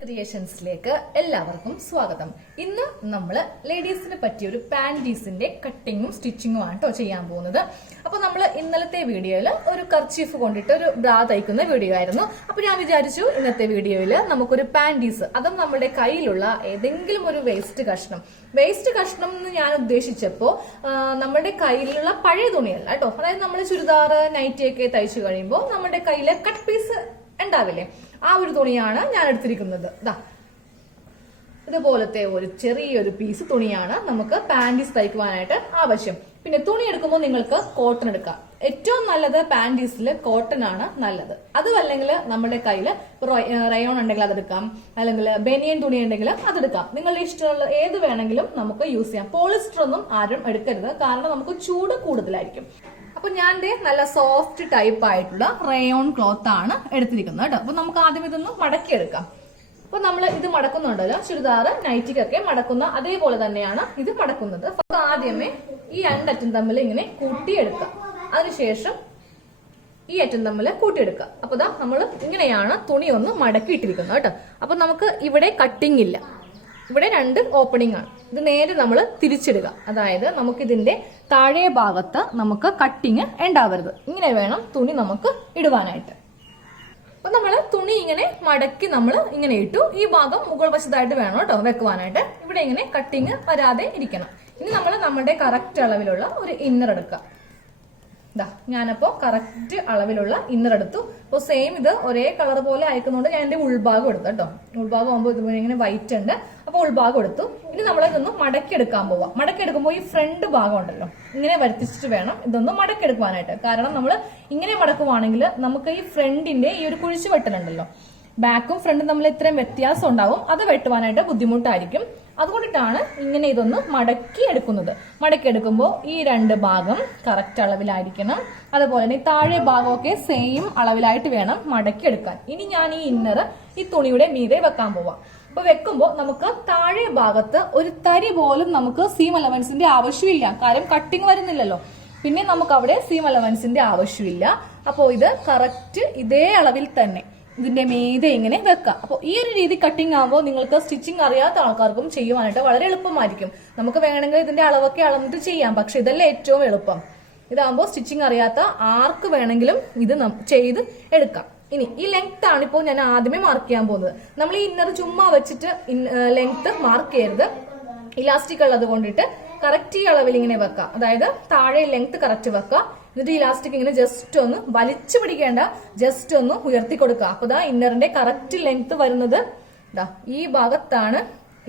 ക്രിയേഷൻസിലേക്ക് എല്ലാവർക്കും സ്വാഗതം. ഇന്ന് നമ്മൾ ലേഡീസിന് പറ്റിയ ഒരു പാന്റീസിന്റെ കട്ടിങ്ങും സ്റ്റിച്ചിങ്ങും ആണ് ചെയ്യാൻ പോകുന്നത്. അപ്പൊ നമ്മൾ ഇന്നലത്തെ വീഡിയോയിൽ ഒരു കർച്ചീഫ് കൊണ്ടിട്ട് ഒരു ബ്രാ തയ്ക്കുന്ന വീഡിയോ ആയിരുന്നു. അപ്പൊ ഞാൻ വിചാരിച്ചു ഇന്നത്തെ വീഡിയോയിൽ നമുക്കൊരു പാന്റീസ്, അതും നമ്മുടെ കയ്യിലുള്ള ഏതെങ്കിലും ഒരു വേസ്റ്റ് കഷ്ണം എന്ന് ഞാൻ ഉദ്ദേശിച്ചപ്പോ നമ്മുടെ കയ്യിലുള്ള പഴയ തുണിയല്ല കേട്ടോ. അതായത് നമ്മൾ ചുരിദാർ നൈറ്റിയൊക്കെ തയ്ച്ചു കഴിയുമ്പോൾ നമ്മുടെ കയ്യിലെ കട്ട് പീസ് ഉണ്ടാവില്ലേ, ആ ഒരു തുണിയാണ് ഞാൻ എടുത്തിരിക്കുന്നത്. ഇതുപോലത്തെ ഒരു ചെറിയൊരു പീസ് തുണിയാണ് നമുക്ക് പാന്റീസ് തയ്ക്കുവാനായിട്ട് ആവശ്യം. പിന്നെ തുണി എടുക്കുമ്പോൾ നിങ്ങൾക്ക് കോട്ടൺ എടുക്കാം. ഏറ്റവും നല്ലത് പാന്റീസിൽ കോട്ടൺ ആണ് നല്ലത്. അതുമല്ലെങ്കിൽ നമ്മുടെ കയ്യിൽ റയോൺ ഉണ്ടെങ്കിൽ അതെടുക്കാം, അല്ലെങ്കിൽ ബനിയൻ തുണി ഉണ്ടെങ്കിൽ അതെടുക്കാം. നിങ്ങളുടെ ഇഷ്ടമുള്ള ഏത് വേണമെങ്കിലും നമുക്ക് യൂസ് ചെയ്യാം. പോളിസ്റ്റർ ഒന്നും ആരും എടുക്കരുത്, കാരണം നമുക്ക് ചൂട് കൂടുതലായിരിക്കും. അപ്പൊ ഞാൻ നല്ല സോഫ്റ്റ് ടൈപ്പ് ആയിട്ടുള്ള റയോൺ ക്ലോത്ത് ആണ് എടുത്തിരിക്കുന്നത് കേട്ടോ. അപ്പൊ നമുക്ക് ആദ്യം ഇതൊന്ന് മടക്കിയെടുക്കാം. അപ്പൊ നമ്മൾ ഇത് മടക്കുന്നുണ്ടല്ലോ, ചുരിദാർ നൈറ്റിക്കൊക്കെ മടക്കുന്ന അതേപോലെ തന്നെയാണ് ഇത് മടക്കുന്നത്. അപ്പൊ ആദ്യമേ ഈ രണ്ടറ്റം തമ്മിൽ ഇങ്ങനെ കൂട്ടിയെടുക്കുക, അതിനുശേഷം ഈ അറ്റം തമ്മിൽ കൂട്ടിയെടുക്കുക. അപ്പൊ നമ്മൾ ഇങ്ങനെയാണ് തുണി ഒന്ന് മടക്കിയിട്ടിരിക്കുന്നത് കേട്ടോ. അപ്പൊ നമുക്ക് ഇവിടെ കട്ടിങ് ഇല്ല, ഇവിടെ രണ്ട് ഓപ്പണിംഗ് ആണ്. ഇത് നേരെ നമ്മൾ തിരിച്ചിടുക, അതായത് നമുക്കിതിന്റെ താഴെ ഭാഗത്ത് നമുക്ക് കട്ടിങ് ഉണ്ടാവരുത്. ഇങ്ങനെ വേണം തുണി നമുക്ക് ഇടുവാനായിട്ട്. അപ്പൊ നമ്മൾ തുണി ഇങ്ങനെ മടക്കി നമ്മൾ ഇങ്ങനെ ഇട്ടു. ഈ ഭാഗം മുകൾ വശത്തായിട്ട് വേണം കേട്ടോ വെക്കുവാനായിട്ട്. ഇവിടെ ഇങ്ങനെ കട്ടിങ് വരാതെ ഇരിക്കണം. ഇനി നമ്മൾ നമ്മുടെ കറക്റ്റ് അളവിലുള്ള ഒരു ഇന്നർ എടുക്കുക. ഞാനപ്പോ കറക്റ്റ് അളവിലുള്ള ഇന്നർ എടുത്തു. അപ്പൊ സെയിം ഇത് ഒരേ കളർ പോലെ അയക്കുന്നതുകൊണ്ട് ഞാൻ എന്റെ ഉൾഭാഗം എടുത്തു കേട്ടോ. ഉൾഭാഗം ആകുമ്പോൾ ഇതുപോലെ ഇങ്ങനെ വൈറ്റ് ഉണ്ട്, അപ്പൊ ഉൾഭാഗം എടുത്തു. ഇനി നമ്മൾ ഇതൊന്ന് മടക്കിയെടുക്കാൻ പോവാം. മടക്കിയെടുക്കുമ്പോൾ ഈ ഫ്രണ്ട് ഭാഗം ഉണ്ടല്ലോ, ഇങ്ങനെ വരുത്തിച്ചിട്ട് വേണം ഇതൊന്ന് മടക്കിയെടുക്കുവാനായിട്ട്. കാരണം നമ്മൾ ഇങ്ങനെ മടക്കുവാണെങ്കിൽ നമുക്ക് ഈ ഫ്രണ്ടിന്റെ ഈ ഒരു കുഴിച്ചു വെട്ടലുണ്ടല്ലോ, ബാക്കും ഫ്രണ്ടും തമ്മിൽ ഇത്രയും വ്യത്യാസം ഉണ്ടാവും. അത് വെട്ടുവാനായിട്ട് ബുദ്ധിമുട്ടായിരിക്കും. അതുകൊണ്ടിട്ടാണ് ഇങ്ങനെ ഇതൊന്ന് മടക്കി എടുക്കുന്നത്. മടക്കി എടുക്കുമ്പോൾ ഈ രണ്ട് ഭാഗം കറക്റ്റ് അളവിലായിരിക്കണം. അതുപോലെ തന്നെ താഴെ ഭാഗമൊക്കെ സെയിം അളവിലായിട്ട് വേണം മടക്കി എടുക്കാൻ. ഇനി ഞാൻ ഈ ഇന്നർ ഈ തുണിയുടെ മീതെ വെക്കാൻ പോവാം. അപ്പൊ വെക്കുമ്പോൾ നമുക്ക് താഴെ ഭാഗത്ത് ഒരു തരി പോലും നമുക്ക് സീം അലവൻസിന്റെ ആവശ്യമില്ല, കാര്യം കട്ടിങ് വരുന്നില്ലല്ലോ. പിന്നെ നമുക്ക് അവിടെ സീം അലവൻസിന്റെ ആവശ്യമില്ല. അപ്പോൾ ഇത് കറക്റ്റ് ഇതേ അളവിൽ തന്നെ ഇതിന്റെ മീതെ ഇങ്ങനെ വെക്കാം. അപ്പോൾ ഈ ഒരു രീതി കട്ടിങ് ആകുമ്പോൾ നിങ്ങൾക്ക് സ്റ്റിച്ചിങ് അറിയാത്ത ആൾക്കാർക്കും ചെയ്യുവാനായിട്ട് വളരെ എളുപ്പമായിരിക്കും. നമുക്ക് വേണമെങ്കിൽ ഇതിന്റെ അളവൊക്കെ അളന്നിട്ട് ചെയ്യാം, പക്ഷെ ഇതല്ലേ ഏറ്റവും എളുപ്പം. ഇതാകുമ്പോൾ സ്റ്റിച്ചിങ് അറിയാത്ത ആർക്ക് വേണമെങ്കിലും ഇത് ചെയ്ത് എടുക്കാം. ഇനി ഈ ലെങ്ത് ആണ് ഇപ്പോൾ ഞാൻ ആദ്യമേ മാർക്ക് ചെയ്യാൻ പോകുന്നത്. നമ്മൾ ഈ ഇന്നർ ചുമ്മാ വെച്ചിട്ട് ലെങ്ത് മാർക്ക് ചെയ്യരുത്. ഇലാസ്റ്റിക് ഉള്ളത് കൊണ്ടിട്ട് കറക്റ്റ് ഈ അളവിൽ ഇങ്ങനെ വെക്കാം. അതായത് താഴെ ലെങ്ത് കറക്റ്റ് വെക്കാം. എന്നിട്ട് ഇലാസ്റ്റിക് ഇങ്ങനെ ജസ്റ്റ് ഒന്ന് വലിച്ചു പിടിക്കേണ്ട, ജസ്റ്റ് ഒന്ന് ഉയർത്തി കൊടുക്കുക. അപ്പൊ ഇന്നറിന്റെ കറക്റ്റ് ലെങ്ത് വരുന്നത് ഈ ഭാഗത്താണ്.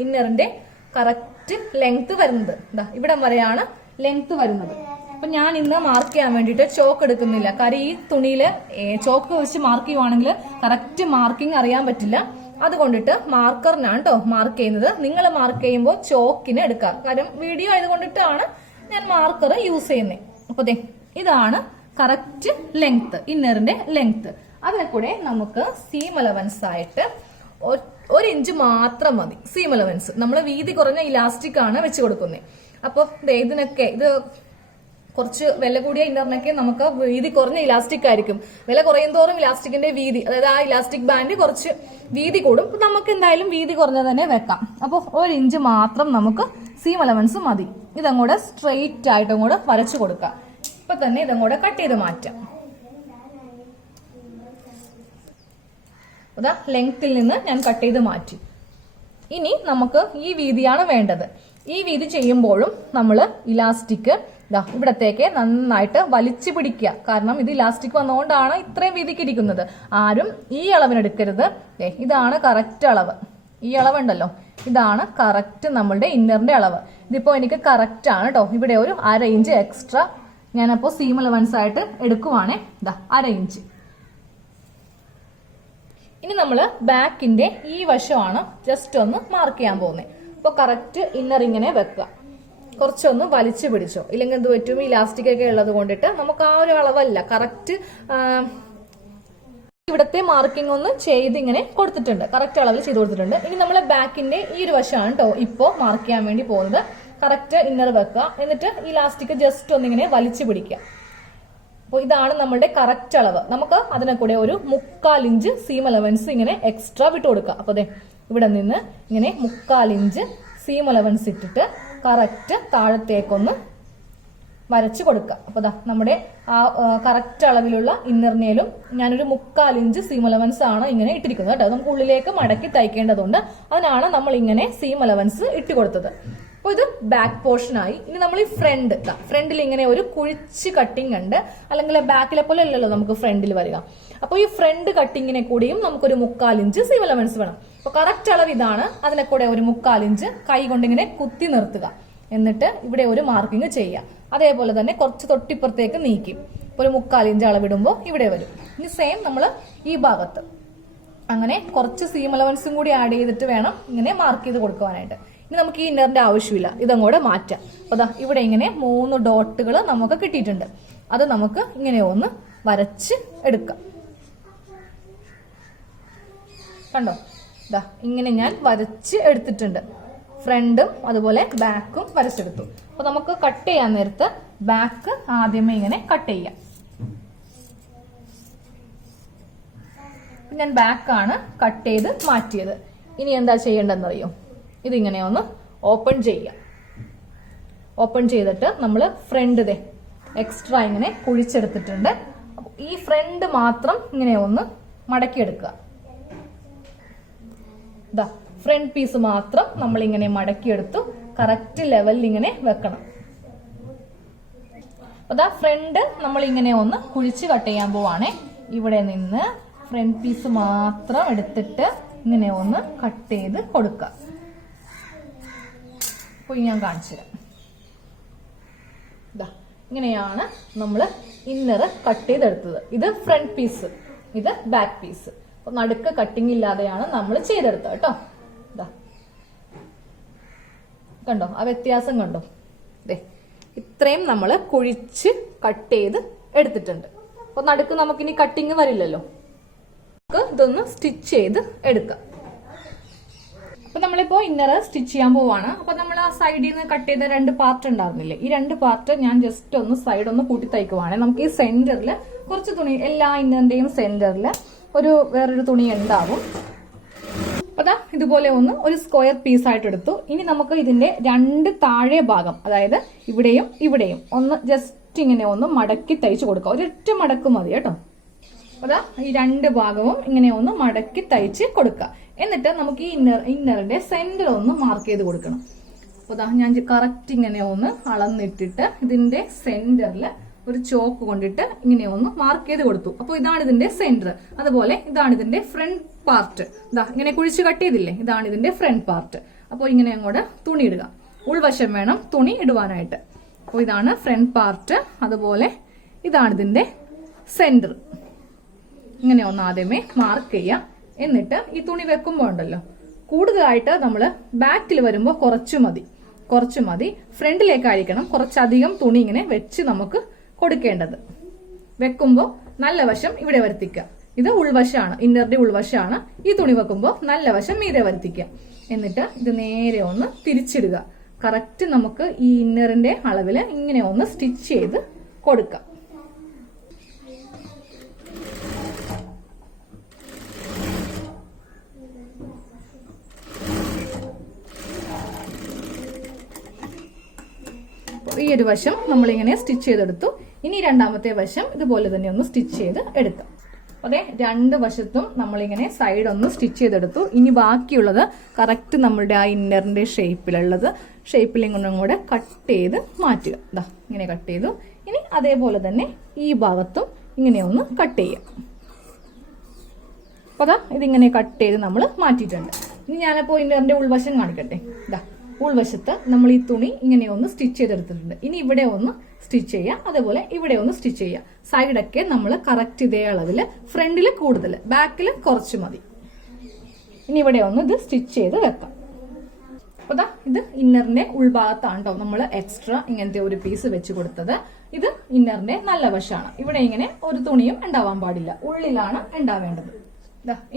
ഇന്നറിന്റെ കറക്റ്റ് ലെങ്ത് വരുന്നത് ഇവിടം വരെയാണ് ലെങ്ത് വരുന്നത്. അപ്പൊ ഞാൻ ഇന്ന് മാർക്ക് ചെയ്യാൻ വേണ്ടിയിട്ട് ചോക്ക് എടുക്കുന്നില്ല, കാര്യം ഈ തുണിയില് ചോക്ക് വെച്ച് മാർക്ക് ചെയ്യുവാണെങ്കിൽ കറക്റ്റ് മാർക്കിംഗ് അറിയാൻ പറ്റില്ല. അതുകൊണ്ടിട്ട് മാർക്കറിനാണ് കേട്ടോ മാർക്ക് ചെയ്യുന്നത്. നിങ്ങൾ മാർക്ക് ചെയ്യുമ്പോൾ ചോക്കിന് എടുക്കാം, കാര്യം വീഡിയോ ആയതുകൊണ്ടിട്ടാണ് ഞാൻ മാർക്കർ യൂസ് ചെയ്യുന്നത്. അപ്പൊ ഇതാണ് കറക്റ്റ് ലെങ്ത്, ഇന്നറിന്റെ ലെങ്ത്. അതിനെ കൂടെ നമുക്ക് സീം അലവൻസ് ആയിട്ട് 1 ഇഞ്ച് മാത്രം മതി. സീം അലവൻസ് നമ്മൾ വീതി കുറഞ്ഞ ഇലാസ്റ്റിക് ആണ് വെച്ച് കൊടുക്കുന്നത്. അപ്പൊ ഇതിനൊക്കെ ഇത് കുറച്ച് വില കൂടിയ ഇന്നറിനൊക്കെ നമുക്ക് വീതി കുറഞ്ഞ ഇലാസ്റ്റിക് ആയിരിക്കും. വില കുറയും തോറും ഇലാസ്റ്റിക്കിന്റെ വീതി, അതായത് ആ ഇലാസ്റ്റിക് ബാൻഡ് കുറച്ച് വീതി കൂടും. നമുക്ക് എന്തായാലും വീതി കുറഞ്ഞ തന്നെ വെക്കാം. അപ്പോൾ 1 ഇഞ്ച് മാത്രം നമുക്ക് സീം അലവൻസ് മതി. ഇതങ്ങോട്ട് സ്ട്രെയിറ്റ് ആയിട്ടും കൂടെ വരച്ചു കൊടുക്കാം. ഇപ്പൊ തന്നെ ഇതങ്ങോട്ട് കട്ട് ചെയ്ത് മാറ്റാം. ലെങ്ത്തിൽ നിന്ന് ഞാൻ കട്ട് ചെയ്ത് മാറ്റി. ഇനി നമുക്ക് ഈ വീതിയാണ് വേണ്ടത്. ഈ വീതി ചെയ്യുമ്പോഴും നമ്മൾ ഇലാസ്റ്റിക് ഇവിടത്തേക്ക് നന്നായിട്ട് വലിച്ചു പിടിക്കുക. കാരണം ഇത് ഇലാസ്റ്റിക് വന്നുകൊണ്ടാണ് ഇത്രയും വീതിക്ക് ഇരിക്കുന്നത്. ആരും ഈ അളവിനെടുക്കരുത്. ഇതാണ് കറക്റ്റ് അളവ്. ഈ അളവുണ്ടല്ലോ, ഇതാണ് കറക്റ്റ് നമ്മളുടെ ഇന്നറിന്റെ അളവ്. ഇതിപ്പോ എനിക്ക് കറക്റ്റ് ആണ് കേട്ടോ. ഇവിടെ ഒരു 1/2 ഇഞ്ച് എക്സ്ട്രാ ഞാനപ്പോ സീം അലവൻസ് ആയിട്ട് എടുക്കുവാണേ. 1/2 ഇഞ്ച്. ഇനി നമ്മള് ബാക്കിന്റെ ഈ വശമാണ് ജസ്റ്റ് ഒന്ന് മാർക്ക് ചെയ്യാൻ പോകുന്നത്. അപ്പൊ കറക്റ്റ് ഇന്നർ ഇങ്ങനെ വെക്കുക. കുറച്ചൊന്ന് വലിച്ചു പിടിച്ചോ, ഇല്ലെങ്കിൽ എന്ത് പറ്റും, ഇലാസ്റ്റിക് ഒക്കെ ഉള്ളത് കൊണ്ടിട്ട് നമുക്ക് ആ ഒരു അളവല്ല കറക്റ്റ്. ഇവിടത്തെ മാർക്കിംഗ് ഒന്ന് ചെയ്ത് ഇങ്ങനെ കൊടുത്തിട്ടുണ്ട്, കറക്റ്റ് അളവിൽ ചെയ്ത് കൊടുത്തിട്ടുണ്ട്. ഇനി നമ്മളെ ബാക്കിന്റെ ഈ ഒരു വശമാണ് കേട്ടോ ഇപ്പോ മാർക്ക് ചെയ്യാൻ വേണ്ടി പോകുന്നത്. കറക്റ്റ് ഇന്നർ വെക്കുക, എന്നിട്ട് ഇലാസ്റ്റിക് ജസ്റ്റ് ഒന്നിങ്ങനെ വലിച്ചു പിടിക്കുക. അപ്പോൾ ഇതാണ് നമ്മുടെ കറക്റ്റ് അളവ്. നമുക്ക് അതിനെ കൂടെ ഒരു 1/4 ഇഞ്ച് സീം അലവൻസ് ഇങ്ങനെ എക്സ്ട്രാ വിട്ട് കൊടുക്കുക. അപ്പോൾ അതെ ഇവിടെ നിന്ന് ഇങ്ങനെ 1/4 ഇഞ്ച് സീം അലവൻസ് ഇട്ടിട്ട് കറക്റ്റ് താഴത്തേക്കൊന്ന് വരച്ച് കൊടുക്കുക. അപ്പോൾ ദാ നമ്മുടെ ആ കറക്റ്റ് അളവിലുള്ള ഇന്നർ നെയിലും ഞാനൊരു 1/4 ഇഞ്ച് സീം അലവൻസ് ആണ് ഇങ്ങനെ ഇട്ടിരിക്കുന്നത് കേട്ടോ. നമുക്ക് ഉള്ളിലേക്ക് മടക്കി തയ്ക്കേണ്ടതുണ്ട്, അതിനാണ് നമ്മൾ ഇങ്ങനെ സീം അലവൻസ് ഇട്ട് കൊടുത്തത്. അപ്പോൾ ഇത് ബാക്ക് പോർഷൻ ആയി. ഇനി നമ്മൾ ഈ ഫ്രണ്ടിൽ ഇങ്ങനെ ഒരു കുഴിച്ച് കട്ടിങ് ഉണ്ട്, അല്ലെങ്കിൽ ബാക്കിലെ പോലെ അല്ലല്ലോ നമുക്ക് ഫ്രണ്ടിൽ വരിക. അപ്പോൾ ഈ ഫ്രണ്ട് കട്ടിങ്ങിനെ കൂടിയും നമുക്കൊരു 1/4 ഇഞ്ച് സീം അലവൻസ് വേണം. അപ്പോൾ കറക്റ്റ് അളവ് ഇതാണ്. അതിനെ കൂടെ ഒരു 1/4 ഇഞ്ച് കൈ കൊണ്ട് ഇങ്ങനെ കുത്തി നിർത്തുക. എന്നിട്ട് ഇവിടെ ഒരു മാർക്കിങ് ചെയ്യുക. അതേപോലെ തന്നെ കുറച്ച് തൊട്ടിപ്പുറത്തേക്ക് നീക്കി ഒരു 1/4 ഇഞ്ച് അളവിടുമ്പോൾ ഇവിടെ വരും. ഇനി സെയിം നമ്മൾ ഈ ഭാഗത്ത് അങ്ങനെ കുറച്ച് സീം അലവൻസും കൂടി ആഡ് ചെയ്തിട്ട് വേണം ഇങ്ങനെ മാർക്ക് ചെയ്ത് കൊടുക്കുവാനായിട്ട്. ഇനി നമുക്ക് ഈ ഇന്നറിന്റെ ആവശ്യമില്ല, ഇതങ്ങോട്ട് മാറ്റാം. അപ്പോൾ ദാ ഇവിടെ ഇങ്ങനെ 3 ഡോട്ടുകൾ നമുക്ക് കിട്ടിയിട്ടുണ്ട്. അത് നമുക്ക് ഇങ്ങനെ ഒന്ന് വരച്ച് എടുക്കാം. കണ്ടോ, ദാ ഇങ്ങനെ ഞാൻ വരച്ച് എടുത്തിട്ടുണ്ട്. ഫ്രണ്ടും അതുപോലെ ബാക്കും വരച്ചെടുത്തു. അപ്പൊ നമുക്ക് കട്ട് ചെയ്യാൻ നേരത്ത് ബാക്ക് ആദ്യമേ ഇങ്ങനെ കട്ട് ചെയ്യാം. ഞാൻ ബാക്കാണ് കട്ട് ചെയ്ത് മാറ്റിയത്. ഇനി എന്താ ചെയ്യേണ്ടതെന്ന് അറിയോ? ഇതിങ്ങനെ ഒന്ന് ഓപ്പൺ ചെയ്യാം. ഓപ്പൺ ചെയ്തിട്ട് നമ്മൾ ഫ്രണ്ട് എക്സ്ട്രാ ഇങ്ങനെ കുഴിച്ചെടുത്തിട്ടുണ്ട്. ഈ ഫ്രണ്ട് മാത്രം ഇങ്ങനെ ഒന്ന് മടക്കിയെടുക്കുക. ഇതാ ഫ്രണ്ട് പീസ് മാത്രം നമ്മൾ ഇങ്ങനെ മടക്കിയെടുത്തു. കറക്റ്റ് ലെവലിൽ ഇങ്ങനെ വെക്കണം. അതാ ഫ്രണ്ട് നമ്മൾ ഇങ്ങനെ ഒന്ന് കുഴിച്ച് കട്ട് ചെയ്യാൻ പോവാണേ. ഇവിടെ നിന്ന് ഫ്രണ്ട് പീസ് മാത്രം എടുത്തിട്ട് ഇങ്ങനെ ഒന്ന് കട്ട് ചെയ്ത് കൊടുക്കുക. അപ്പോൾ ഞാൻ കാണിച്ചു തരാം. ഇതാ ഇങ്ങനെയാണ് നമ്മൾ ഇന്നർ കട്ട് ചെയ്തെടുത്തത്. ഇത് ഫ്രണ്ട് പീസ്, ഇത് ബാക്ക് പീസ്. അപ്പൊ നടുക്ക് കട്ടിങ് ഇല്ലാതെയാണ് നമ്മൾ ചെയ്തെടുത്തത് കേട്ടോ. ഇതാ കണ്ടോ ആ വ്യത്യാസം കണ്ടോ? ഇത്രയും നമ്മൾ കുഴിച്ച് കട്ട് ചെയ്ത് എടുത്തിട്ടുണ്ട്. അപ്പൊ നടുക്ക് നമുക്കിനി കട്ടിങ് വരില്ലല്ലോ. നമുക്ക് ഇതൊന്ന് സ്റ്റിച്ച് ചെയ്ത് എടുക്കാം. അപ്പൊ നമ്മളിപ്പോ ഇന്നർ സ്റ്റിച്ച് ചെയ്യാൻ പോവാണ്. അപ്പൊ നമ്മൾ ആ സൈഡിൽ നിന്ന് കട്ട് ചെയ്ത 2 പാർട്ട് ഉണ്ടായിരുന്നില്ലേ, ഈ 2 പാർട്ട് ഞാൻ ജസ്റ്റ് ഒന്ന് സൈഡ് ഒന്ന് കൂട്ടി തയ്ക്കുവാണ്. നമുക്ക് ഈ സെന്ററിൽ കുറച്ച് തുണി, എല്ലാ ഇന്നറിന്റെയും സെന്ററിൽ വേറൊരു തുണി ഉണ്ടാവും. അതാ ഇതുപോലെ ഒരു സ്ക്വയർ പീസ് ആയിട്ട് എടുത്തു. ഇനി നമുക്ക് ഇതിന്റെ 2 താഴെ ഭാഗം, അതായത് ഇവിടെയും ഇവിടെയും ഒന്ന് ജസ്റ്റ് ഇങ്ങനെ ഒന്ന് മടക്കി തയ്ച്ചു കൊടുക്കുക. ഒരൊറ്റ മടക്ക് മതി കേട്ടോ. അതാ ഈ 2 ഭാഗവും ഇങ്ങനെ ഒന്ന് മടക്കി തയ്ച്ച് കൊടുക്കുക. എന്നിട്ട് നമുക്ക് ഈ ഇന്നറിന്റെ സെന്റർ ഒന്ന് മാർക്ക് ചെയ്ത് കൊടുക്കണം. അപ്പൊ ഞാൻ കറക്റ്റ് ഇങ്ങനെ ഒന്ന് അളന്നിട്ടിട്ട് ഇതിന്റെ സെന്ററിൽ ഒരു ചോക്ക് കൊണ്ടിട്ട് ഇങ്ങനെ ഒന്ന് മാർക്ക് ചെയ്ത് കൊടുത്തു. അപ്പോൾ ഇതാണ് ഇതിന്റെ സെന്റർ. അതുപോലെ ഇതാണ് ഇതിന്റെ ഫ്രണ്ട് പാർട്ട്. ഇതാ ഇങ്ങനെ കുഴിച്ച് കട്ട് ചെയ്തില്ലേ, ഇതാണ് ഇതിന്റെ ഫ്രണ്ട് പാർട്ട്. അപ്പോൾ ഇങ്ങനെ അങ്ങോട്ട് തുണി ഇടുക. ഉൾവശം വേണം തുണി ഇടുവാനായിട്ട്. അപ്പോൾ ഇതാണ് ഫ്രണ്ട് പാർട്ട്. അതുപോലെ ഇതാണ് ഇതിന്റെ സെന്റർ. ഇങ്ങനെ ഒന്ന് ആദ്യമേ മാർക്ക് ചെയ്യാം. എന്നിട്ട് ഈ തുണി വെക്കുമ്പോൾ ഉണ്ടല്ലോ, കൂടുതലായിട്ട് നമ്മൾ ബാക്കിൽ വരുമ്പോൾ കുറച്ചു മതി. ഫ്രണ്ടിലേക്കായിരിക്കണം കുറച്ചധികം തുണി ഇങ്ങനെ വെച്ച് നമുക്ക് കൊടുക്കേണ്ടത്. വെക്കുമ്പോൾ നല്ല വശം ഇവിടെ വരുത്തിക്കുക. ഇത് ഉൾവശമാണ്, ഇന്നറിന്റെ ഉൾവശമാണ്. ഈ തുണി വെക്കുമ്പോൾ നല്ല വശം മീതെ വരുത്തിക്കുക. എന്നിട്ട് ഇത് നേരെ ഒന്ന് തിരിച്ചിടുക. കറക്റ്റ് നമുക്ക് ഈ ഇന്നറിന്റെ അളവിൽ ഇങ്ങനെ ഒന്ന് സ്റ്റിച്ച് ചെയ്ത് കൊടുക്കാം. ഈ ഒരു വശം നമ്മളിങ്ങനെ സ്റ്റിച്ച് ചെയ്തെടുത്തു. ഇനി രണ്ടാമത്തെ വശം ഇതുപോലെ തന്നെ ഒന്ന് സ്റ്റിച്ച് ചെയ്ത് എടുക്കാം. അതെ, 2 വശത്തും നമ്മളിങ്ങനെ സൈഡ് ഒന്ന് സ്റ്റിച്ച് ചെയ്തെടുത്തു. ഇനി ബാക്കിയുള്ളത് കറക്റ്റ് നമ്മളുടെ ആ ഇന്നറിന്റെ ഷേപ്പിലും കൂടെ കട്ട് ചെയ്ത് മാറ്റുക. ഇതാ ഇങ്ങനെ കട്ട് ചെയ്തു. ഇനി അതേപോലെ തന്നെ ഈ ഭാഗത്തും ഇങ്ങനെ ഒന്ന് കട്ട് ചെയ്യാം. അപ്പൊ അതാ ഇതിങ്ങനെ കട്ട് ചെയ്ത് നമ്മൾ മാറ്റിയിട്ടുണ്ട്. ഇനി ഞാനപ്പോ ഇന്നറിന്റെ ഉൾവശം കാണിക്കട്ടെ. ഇതാ ഉൾവശത്ത് നമ്മൾ ഈ തുണി ഇങ്ങനെ ഒന്ന് സ്റ്റിച്ച് ചെയ്തെടുത്തിട്ടുണ്ട്. ഇനി ഇവിടെ ഒന്ന് സ്റ്റിച്ച് ചെയ്യാം, അതേപോലെ ഇവിടെ ഒന്ന് സ്റ്റിച്ച് ചെയ്യാം. സൈഡൊക്കെ നമ്മൾ കറക്റ്റ് ഇതേ അളവില്, ഫ്രണ്ടിൽ കൂടുതൽ, ബാക്കിൽ കുറച്ച് മതി. ഇനി ഇവിടെ ഒന്ന് ഇത് സ്റ്റിച്ച് ചെയ്ത് വെക്കാം. അപ്പൊ ഇത് ഇന്നറിന്റെ ഉൾഭാഗത്താണ് കേട്ടോ നമ്മൾ എക്സ്ട്രാ ഇങ്ങനത്തെ ഒരു പീസ് വെച്ച് കൊടുത്തത്. ഇത് ഇന്നറിന്റെ നല്ല വശമാണ്. ഇവിടെ ഇങ്ങനെ ഒരു തുണിയും ഉണ്ടാവാൻ പാടില്ല, ഉള്ളിലാണ് ഉണ്ടാവേണ്ടത്.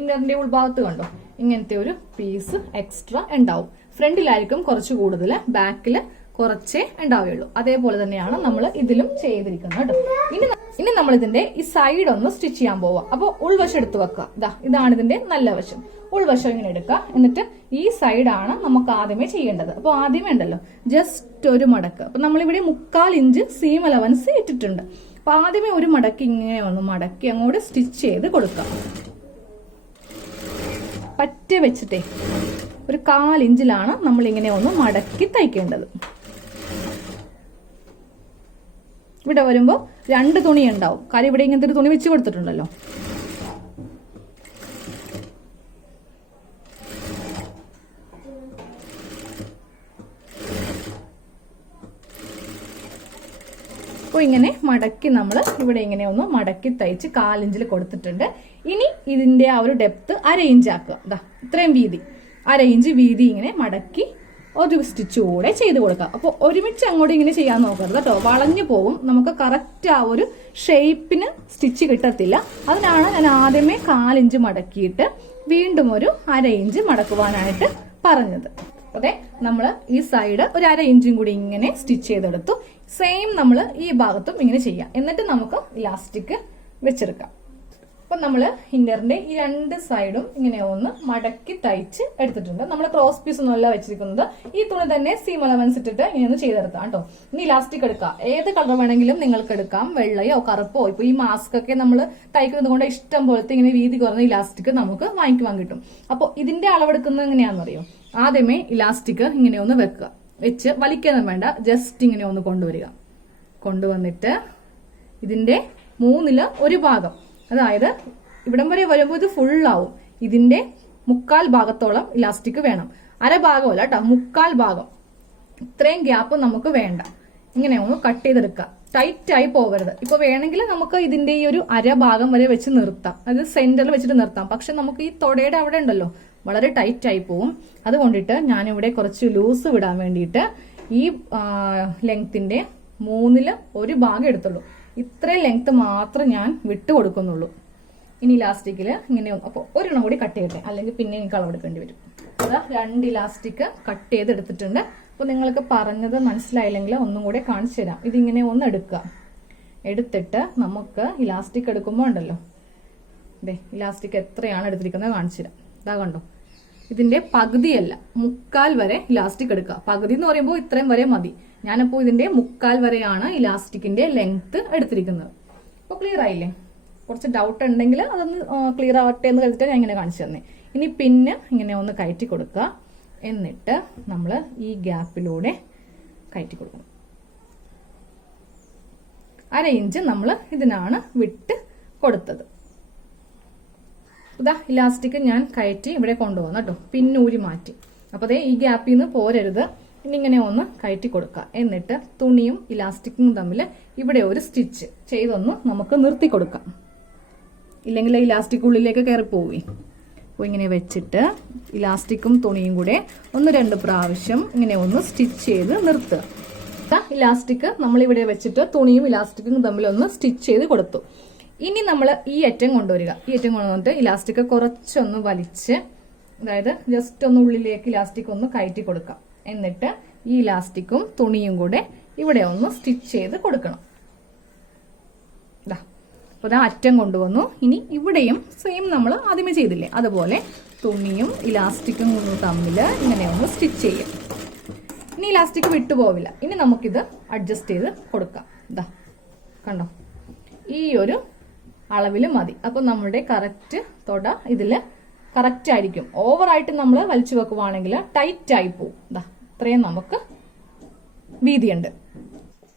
ഇന്നറിന്റെ ഉൾഭാഗത്ത് കണ്ടോ ഇങ്ങനത്തെ ഒരു പീസ് എക്സ്ട്രാ ഉണ്ടാവും. ഫ്രണ്ടിലായിരിക്കും കുറച്ച് കൂടുതൽ, ബാക്കിൽ കുറച്ചേ ഉണ്ടാവുകയുള്ളൂ. അതേപോലെ തന്നെയാണ് നമ്മൾ ഇതിലും ചെയ്തിരിക്കുന്നത് കേട്ടോ. ഇനി നമ്മൾ ഇതിന്റെ ഈ സൈഡ് ഒന്ന് സ്റ്റിച്ച് ചെയ്യാൻ പോവാം. അപ്പോൾ ഉൾവശം എടുത്ത് വെക്കുക. ഇതാണ് ഇതിന്റെ നല്ല വശം. ഉൾവശം ഇങ്ങനെ എടുക്കുക. എന്നിട്ട് ഈ സൈഡാണ് നമുക്ക് ആദ്യമേ ചെയ്യേണ്ടത്. അപ്പോൾ ആദ്യമേ ഉണ്ടല്ലോ ജസ്റ്റ് ഒരു മടക്ക്. അപ്പൊ നമ്മളിവിടെ 1/4 ഇഞ്ച് സീം അലവൻസ് ഇട്ടിട്ടുണ്ട്. അപ്പൊ ആദ്യമേ ഒരു മടക്ക് ഇങ്ങനെ ഒന്ന് മടക്കി അങ്ങോട്ട് സ്റ്റിച്ച് ചെയ്ത് കൊടുക്കാം. പറ്റ വെച്ചിട്ടേ ഒരു 1/4 ഇഞ്ചിലാണ് നമ്മൾ ഇങ്ങനെ ഒന്ന് മടക്കി തയ്ക്കേണ്ടത്. ഇവിടെ വരുമ്പോൾ 2 തുണി ഉണ്ടാവും. കാര്യം ഇവിടെ ഇങ്ങനത്തെ ഒരു തുണി വെച്ച് കൊടുത്തിട്ടുണ്ടല്ലോ. അപ്പോൾ ഇങ്ങനെ മടക്കി നമ്മൾ ഇവിടെ ഇങ്ങനെ ഒന്ന് മടക്കി തയ്ച്ച് 1/4 ഇഞ്ചിൽ കൊടുത്തിട്ടുണ്ട്. ഇനി ഇതിന്റെ ആ ഒരു ഡെപ്ത് 1/2 ഇഞ്ച് ആക്കുക. ഇത്രയും വീതി 1/2 ഇഞ്ച് വീതി ഇങ്ങനെ മടക്കി ഒരു സ്റ്റിച്ച് കൂടെ ചെയ്ത് കൊടുക്കാം. അപ്പോൾ ഒരുമിച്ച് അങ്ങോട്ട് ഇങ്ങനെ ചെയ്യാൻ നോക്കരുത് കേട്ടോ, വളഞ്ഞു പോകും. നമുക്ക് കറക്റ്റ് ആ ഒരു ഷേപ്പിന് സ്റ്റിച്ച് കിട്ടത്തില്ല. അതിനാണ് ഞാൻ ആദ്യമേ 1/4 ഇഞ്ച് മടക്കിയിട്ട് വീണ്ടും ഒരു 1/2 ഇഞ്ച് മടക്കുവാനായിട്ട് പറഞ്ഞത്. അതെ, നമ്മൾ ഈ സൈഡ് ഒരു 1/2 ഇഞ്ചും കൂടി ഇങ്ങനെ സ്റ്റിച്ച് ചെയ്തെടുത്തു. സെയിം നമ്മൾ ഈ ഭാഗത്തും ഇങ്ങനെ ചെയ്യാം. എന്നിട്ട് നമുക്ക് ഇലാസ്റ്റിക് വെച്ചെടുക്കാം. അപ്പൊ നമ്മൾ ഇന്നറിന്റെ ഈ 2 സൈഡും ഇങ്ങനെ ഒന്ന് മടക്കി തയ്ച്ച് എടുത്തിട്ടുണ്ട്. നമ്മൾ ക്രോസ് പീസ് ഒന്നുമല്ല വെച്ചിരിക്കുന്നത്. ഈ തുണി തന്നെ സീം അലവൻസ് ഇട്ടിട്ട് ഇങ്ങനെ ഒന്ന് ചെയ്തെടുക്കാം കേട്ടോ. ഇനി ഇലാസ്റ്റിക് എടുക്കാം. ഏത് കളർ വേണമെങ്കിലും നിങ്ങൾക്ക് എടുക്കാം. വെള്ളയോ കറുപ്പോ. ഇപ്പൊ ഈ മാസ്ക് ഒക്കെ നമ്മൾ തയ്ക്കുന്നത് കൊണ്ട് ഇഷ്ടം പോലത്തെ ഇങ്ങനെ വീതി കുറഞ്ഞ ഇലാസ്റ്റിക് നമുക്ക് വാങ്ങിക്കുവാൻ കിട്ടും. അപ്പോൾ ഇതിന്റെ അളവെടുക്കുന്നത് എങ്ങനെയാണെന്നറിയോ? ആദ്യമേ ഇലാസ്റ്റിക് ഇങ്ങനെ ഒന്ന് വെക്കുക. വെച്ച് വലിക്കാനും വേണ്ട, ജസ്റ്റ് ഇങ്ങനെ ഒന്ന് കൊണ്ടുവന്നിട്ട് ഇതിന്റെ 1/3 ഒരു ഭാഗം, അതായത് ഇവിടം വരെ വരുമ്പോൾ ഇത് ഫുള്ളാവും. ഇതിന്റെ 1/4 ഭാഗത്തോളം ഇലാസ്റ്റിക് വേണം. 1/2 ഭാഗമല്ല കേട്ടോ, 1/4 ഭാഗം. ഇത്രയും ഗ്യാപ്പ് നമുക്ക് വേണ്ട. ഇങ്ങനെ ഒന്ന് കട്ട് ചെയ്തെടുക്കുക. ടൈറ്റ് ആയി പോകരുത്. ഇപ്പൊ വേണമെങ്കിൽ നമുക്ക് ഇതിന്റെ ഈ ഒരു 1/2 ഭാഗം വരെ വെച്ച് നിർത്താം. അത് സെന്ററിൽ വെച്ചിട്ട് നിർത്താം. പക്ഷെ നമുക്ക് ഈ തൊടയുടെ അവിടെ ഉണ്ടല്ലോ വളരെ ടൈറ്റ് ആയി പോവും. അതുകൊണ്ടിട്ട് ഞാനിവിടെ കുറച്ച് ലൂസ് വിടാൻ വേണ്ടിയിട്ട് ഈ ലെങ്ത്തിന്റെ 1/3 ഒരു ഭാഗം എടുത്തുള്ളൂ. ഇത്രയും ലെങ്ത് മാത്രം ഞാൻ വിട്ടു കൊടുക്കുന്നുള്ളൂ. ഇനി ഇലാസ്റ്റിക്കിൽ ഇങ്ങനെ അപ്പോൾ ഒരെണ്ണം കൂടി കട്ട് ചെയ്യട്ടെ, അല്ലെങ്കിൽ പിന്നെ എനിക്ക് അളവെടുക്കേണ്ടി വരും. അതാ 2 ഇലാസ്റ്റിക് കട്ട് ചെയ്തെടുത്തിട്ടുണ്ട്. അപ്പോൾ നിങ്ങൾക്ക് പറഞ്ഞത് മനസ്സിലായില്ലെങ്കിൽ ഒന്നും കൂടെ കാണിച്ചു തരാം. ഇതിങ്ങനെ ഒന്ന് എടുത്തിട്ട് നമുക്ക് ഇലാസ്റ്റിക് എടുക്കുമ്പോൾ ഉണ്ടല്ലോ, അതെ ഇലാസ്റ്റിക് എത്രയാണ് എടുത്തിരിക്കുന്നത് കാണിച്ചു തരാം. ഇതാ കണ്ടോ, ഇതിന്റെ പകുതിയല്ല 1/4 വരെ ഇലാസ്റ്റിക് എടുക്കുക. പകുതി എന്ന് പറയുമ്പോൾ ഇത്രയും വരെ മതി. ഞാനപ്പോൾ ഇതിന്റെ 1/4 വരെയാണ് ഇലാസ്റ്റിക്കിന്റെ ലെങ്ത് എടുത്തിരിക്കുന്നത്. അപ്പോൾ ക്ലിയർ ആയില്ലേ? കുറച്ച് ഡൗട്ട് ഉണ്ടെങ്കിൽ അതൊന്ന് ക്ലിയർ ആവട്ടെ എന്ന് കരുതിട്ട് ഞാൻ ഇങ്ങനെ കാണിച്ചു തന്നെ. ഇനി പിന്നെ ഇങ്ങനെ ഒന്ന് കയറ്റി കൊടുക്കുക. എന്നിട്ട് നമ്മൾ ഈ ഗ്യാപ്പിലൂടെ കയറ്റി കൊടുക്കണം. 1/2 ഇഞ്ച് നമ്മൾ ഇതിനാണ് വിട്ട് കൊടുത്തത്. ഇതാ ഇലാസ്റ്റിക് ഞാൻ കയറ്റി ഇവിടെ കൊണ്ടുപോകുന്നു കേട്ടോ. പിന്നൂരി മാറ്റി. അപ്പോൾ അതേ ഈ ഗ്യാപ്പിൽ നിന്ന് പോരരുത്. ഇനി ഇങ്ങനെ ഒന്ന് കയറ്റി കൊടുക്കുക. എന്നിട്ട് തുണിയും ഇലാസ്റ്റിക്കും തമ്മിൽ ഇവിടെ ഒരു സ്റ്റിച്ച് ചെയ്തൊന്ന് നമുക്ക് നിർത്തി കൊടുക്കാം. ഇല്ലെങ്കിൽ ഇലാസ്റ്റിക് ഉള്ളിലേക്ക് കയറി പോവേ. അപ്പോൾ ഇങ്ങനെ വെച്ചിട്ട് ഇലാസ്റ്റിക്കും തുണിയും കൂടെ 1-2 പ്രാവശ്യം ഇങ്ങനെ ഒന്ന് സ്റ്റിച്ച് ചെയ്ത് നിർത്തുക. ഇലാസ്റ്റിക് നമ്മളിവിടെ വെച്ചിട്ട് തുണിയും ഇലാസ്റ്റിക്കും തമ്മിൽ ഒന്ന് സ്റ്റിച്ച് ചെയ്ത് കൊടുത്തു. ഇനി നമ്മൾ ഈ അറ്റം കൊണ്ടുവരിക. ഈ അറ്റം കൊണ്ടുവന്നിട്ട് ഇലാസ്റ്റിക് കുറച്ചൊന്ന് വലിച്ച്, അതായത് ജസ്റ്റ് ഒന്ന് ഉള്ളിലേക്ക് ഇലാസ്റ്റിക് ഒന്ന് കയറ്റി കൊടുക്കാം. എന്നിട്ട് ഈ ഇലാസ്റ്റിക്കും തുണിയും കൂടെ ഇവിടെ ഒന്ന് സ്റ്റിച്ച് ചെയ്ത് കൊടുക്കണം. അപ്പോൾ ഇതാ അറ്റം കൊണ്ടുവന്നു. ഇനി ഇവിടെയും സെയിം നമ്മൾ ആദ്യമേ ചെയ്തില്ലേ അതുപോലെ തുണിയും ഇലാസ്റ്റിക്കും തമ്മിൽ ഇങ്ങനെ ഒന്ന് സ്റ്റിച്ച് ചെയ്യാം. ഇനി ഇലാസ്റ്റിക് വിട്ടുപോവില്ല. ഇനി നമുക്കിത് അഡ്ജസ്റ്റ് ചെയ്ത് കൊടുക്കാം. ഇതാ കണ്ടോ, ഈ ഒരു അളവിൽ മതി. അപ്പോൾ നമ്മുടെ കറക്റ്റ് തൊട ഇതിൽ കറക്റ്റ് ആയിരിക്കും. ഓവറായിട്ട് നമ്മൾ വലിച്ചു വെക്കുവാണെങ്കിൽ ടൈറ്റ് ആയി പോവും. ഇതാ ഇത്രയും നമുക്ക് വീതിയുണ്ട്.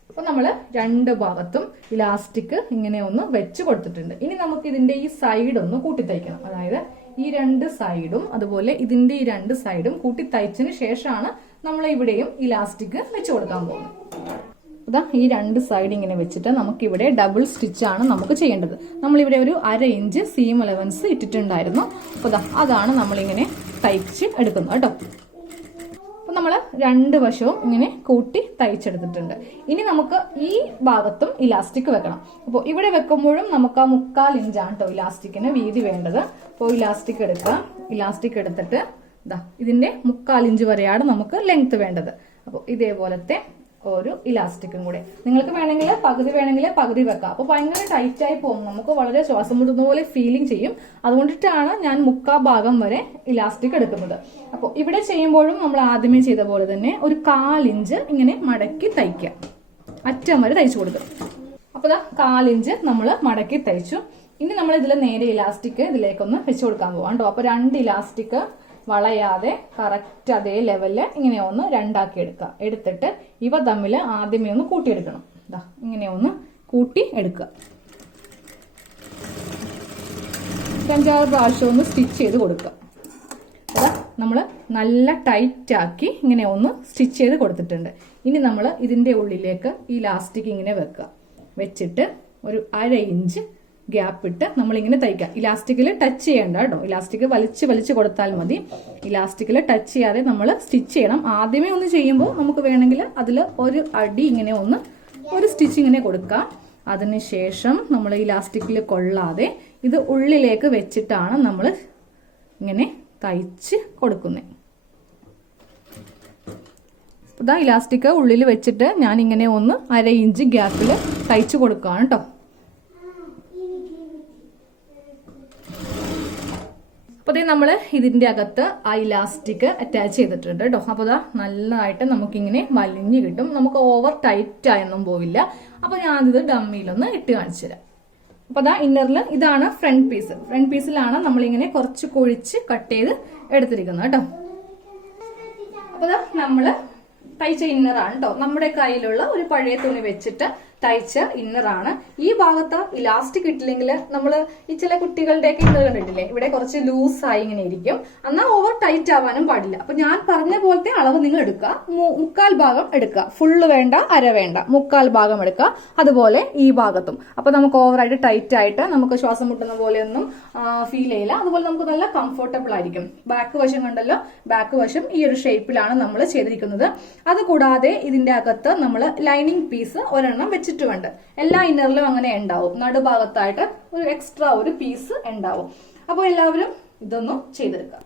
അപ്പോൾ നമ്മൾ 2 ഭാഗത്തും ഇലാസ്റ്റിക് ഇങ്ങനെ ഒന്ന് വെച്ച് കൊടുത്തിട്ടുണ്ട്. ഇനി നമുക്ക് ഇതിന്റെ ഈ സൈഡ് ഒന്ന് കൂട്ടി തയ്ക്കണം. അതായത് ഈ 2 സൈഡും അതുപോലെ ഇതിന്റെ ഈ 2 സൈഡും കൂട്ടി തയ്ച്ചതിന് ശേഷമാണ് നമ്മൾ ഇവിടെയും ഇലാസ്റ്റിക് വെച്ച് കൊടുക്കാൻ പോകുന്നത്. ഇതാ ഈ 2 സൈഡ് ഇങ്ങനെ വെച്ചിട്ട് നമുക്കിവിടെ ഡബിൾ സ്റ്റിച്ച് ആണ് നമുക്ക് ചെയ്യേണ്ടത്. നമ്മളിവിടെ ഒരു 1/2 ഇഞ്ച് സീം അലവൻസ് ഇട്ടിട്ടുണ്ടായിരുന്നു. അപ്പോൾ അതാണ് നമ്മളിങ്ങനെ തയ്ച്ച് എടുക്കുന്നത് കേട്ടോ. അപ്പോൾ നമ്മൾ 2 വശവും ഇങ്ങനെ കൂട്ടി തയ്ച്ചെടുത്തിട്ടുണ്ട്. ഇനി നമുക്ക് ഈ ഭാഗത്തും ഇലാസ്റ്റിക് വെക്കണം. അപ്പോൾ ഇവിടെ വെക്കുമ്പോഴും നമുക്ക് ആ 1/4 ഇഞ്ചാണ് കേട്ടോ ഇലാസ്റ്റിക്കിന് വീതി വേണ്ടത്. അപ്പോൾ ഇലാസ്റ്റിക് എടുക്കുക. ഇലാസ്റ്റിക് എടുത്തിട്ട് ഇതിന്റെ 1/4 ഇഞ്ച് വരെയാണ് നമുക്ക് ലെങ്ത് വേണ്ടത്. അപ്പോൾ ഇതേപോലത്തെ ഒരു ഇലാസ്റ്റിക്കും കൂടെ നിങ്ങൾക്ക് വേണമെങ്കിൽ പകുതി വെക്കാം. അപ്പോൾ ഭയങ്കര ടൈറ്റ് ആയി പോകും, നമുക്ക് വളരെ ശ്വാസം മുട്ടുന്ന പോലെ ഫീലിംഗ് ചെയ്യും. അതുകൊണ്ടിട്ടാണ് ഞാൻ 3/4 ഭാഗം വരെ ഇലാസ്റ്റിക് എടുക്കുന്നത്. അപ്പോൾ ഇവിടെ ചെയ്യുമ്പോഴും നമ്മൾ ആദ്യമേ ചെയ്ത പോലെ തന്നെ ഒരു 1/4 ഇഞ്ച് ഇങ്ങനെ മടക്കി തയ്ക്കുക, അറ്റം വരെ തയ്ച്ചു കൊടുക്കും. അപ്പോൾ 1/4 ഇഞ്ച് നമ്മൾ മടക്കി തയ്ച്ചു. ഇനി നമ്മൾ ഇതിൽ നേരെ ഇലാസ്റ്റിക് ഇതിലേക്കൊന്ന് വെച്ച് കൊടുക്കാൻ പോവാം കേട്ടോ. അപ്പോൾ 2 ഇലാസ്റ്റിക് വളയാതെ കറക്റ്റ് അതേ ലെവലിൽ ഇങ്ങനെ ഒന്ന് 2ആക്കി എടുക്കുക. എടുത്തിട്ട് ഇവ തമ്മിൽ ആദ്യമേ ഒന്ന് കൂട്ടിയെടുക്കണം. ഇതാ ഇങ്ങനെ ഒന്ന് കൂട്ടി എടുക്കുക. 5-6 പ്രാവശ്യം ഒന്ന് സ്റ്റിച്ച് ചെയ്ത് കൊടുക്കുക. അതാ നമ്മൾ നല്ല ടൈറ്റ് ആക്കി ഇങ്ങനെ ഒന്ന് സ്റ്റിച്ച് ചെയ്ത് കൊടുത്തിട്ടുണ്ട്. ഇനി നമ്മൾ ഇതിന്റെ ഉള്ളിലേക്ക് ഈ ഇലാസ്റ്റിക് ഇങ്ങനെ വെക്കുക. വെച്ചിട്ട് ഒരു 1/2 ഇഞ്ച് ഗ്യാപ്പ് ഇട്ട് നമ്മളിങ്ങനെ തയ്ക്കാം. ഇലാസ്റ്റിക്കിൽ ടച്ച് ചെയ്യണ്ട കേട്ടോ, ഇലാസ്റ്റിക് വലിച്ച് കൊടുത്താൽ മതി. ഇലാസ്റ്റിക്കിൽ ടച്ച് ചെയ്യാതെ നമ്മൾ സ്റ്റിച്ച് ചെയ്യണം. ആദ്യമേ ഒന്ന് ചെയ്യുമ്പോൾ നമുക്ക് വേണമെങ്കിൽ അതിൽ ഒരു അടി ഇങ്ങനെ ഒരു സ്റ്റിച്ച് ഇങ്ങനെ കൊടുക്കാം. അതിനുശേഷം നമ്മൾ ഇലാസ്റ്റിക്കിൽ കൊള്ളാതെ ഇത് ഉള്ളിലേക്ക് വെച്ചിട്ടാണ് നമ്മൾ ഇങ്ങനെ തയ്ച്ച് കൊടുക്കുന്നത്. ഇതാ ഇലാസ്റ്റിക് ഉള്ളിൽ വെച്ചിട്ട് ഞാൻ ഇങ്ങനെ 1/2 ഇഞ്ച് ഗ്യാപ്പിൽ തയ്ച്ചു കൊടുക്കുകയാണ് കേട്ടോ. അപ്പോൾ നമ്മൾ ഇതിന്റെ അകത്ത് ആ ഇലാസ്റ്റിക് അറ്റാച്ച് ചെയ്തിട്ടുണ്ട് കേട്ടോ. അപ്പോൾ ഇതാ നല്ലതായിട്ട് നമുക്കിങ്ങനെ വലിഞ്ഞു കിട്ടും, നമുക്ക് ഓവർ ടൈറ്റ് ആയൊന്നും പോവില്ല. അപ്പോൾ ഞാനിത് ഡമ്മിയിലൊന്ന് ഇട്ട് കാണിച്ചു തരാം. അപ്പോൾ ഇതാ ഇന്നറിൽ ഇതാണ് ഫ്രണ്ട് പീസ്. ഫ്രണ്ട് പീസിലാണ് നമ്മളിങ്ങനെ കുറച്ച് കുഴിച്ച് കട്ട് ചെയ്ത് എടുത്തിരിക്കുന്നത് കേട്ടോ. അപ്പോൾ ഇതാ നമ്മള് തയ്ച്ച ഇന്നറാണ് കേട്ടോ. നമ്മുടെ കയ്യിലുള്ള ഒരു പഴയ തുണി വെച്ചിട്ട് തയ്ച്ച ഇന്നറാണ്. ഈ ഭാഗത്ത് ഇലാസ്റ്റിക് ഇട്ടില്ലെങ്കിൽ നമ്മൾ ഈ ചില കുട്ടികളുടെയൊക്കെ ഇന്നർ കണ്ടിട്ടില്ലേ, ഇവിടെ കുറച്ച് ലൂസായി ഇങ്ങനെ ഇരിക്കും. എന്നാൽ ഓവർ ടൈറ്റ് ആവാനും പാടില്ല. അപ്പൊ ഞാൻ പറഞ്ഞ പോലത്തെ അളവ് നിങ്ങൾ എടുക്കുക. 3/4 ഭാഗം എടുക്കുക, ഫുള്ള് വേണ്ട, അര വേണ്ട, 3/4 ഭാഗം എടുക്കുക. അതുപോലെ ഈ ഭാഗത്തും. അപ്പൊ നമുക്ക് ഓവറായിട്ട് ടൈറ്റ് ആയിട്ട് നമുക്ക് ശ്വാസം മുട്ടുന്ന പോലെയൊന്നും ഫീൽ ചെയ്യില്ല. അതുപോലെ നമുക്ക് നല്ല കംഫർട്ടബിൾ ആയിരിക്കും. ബാക്ക് വശം കണ്ടല്ലോ, ബാക്ക് വശം ഈ ഒരു ഷേപ്പിലാണ് നമ്മൾ ചെയ്തിരിക്കുന്നത്. അതുകൂടാതെ ഇതിന്റെ അകത്ത് നമ്മൾ ലൈനിങ് പീസ് ഒരെണ്ണം വെച്ചിട്ടുമുണ്ട്. എല്ലാ ഇന്നറിലും അങ്ങനെ ഉണ്ടാവും, നടുഭാഗത്തായിട്ട് ഒരു എക്സ്ട്രാ ഒരു പീസ് ഉണ്ടാവും. അപ്പോൾ എല്ലാവരും ഇതൊന്നും ചെയ്തെടുക്കുക.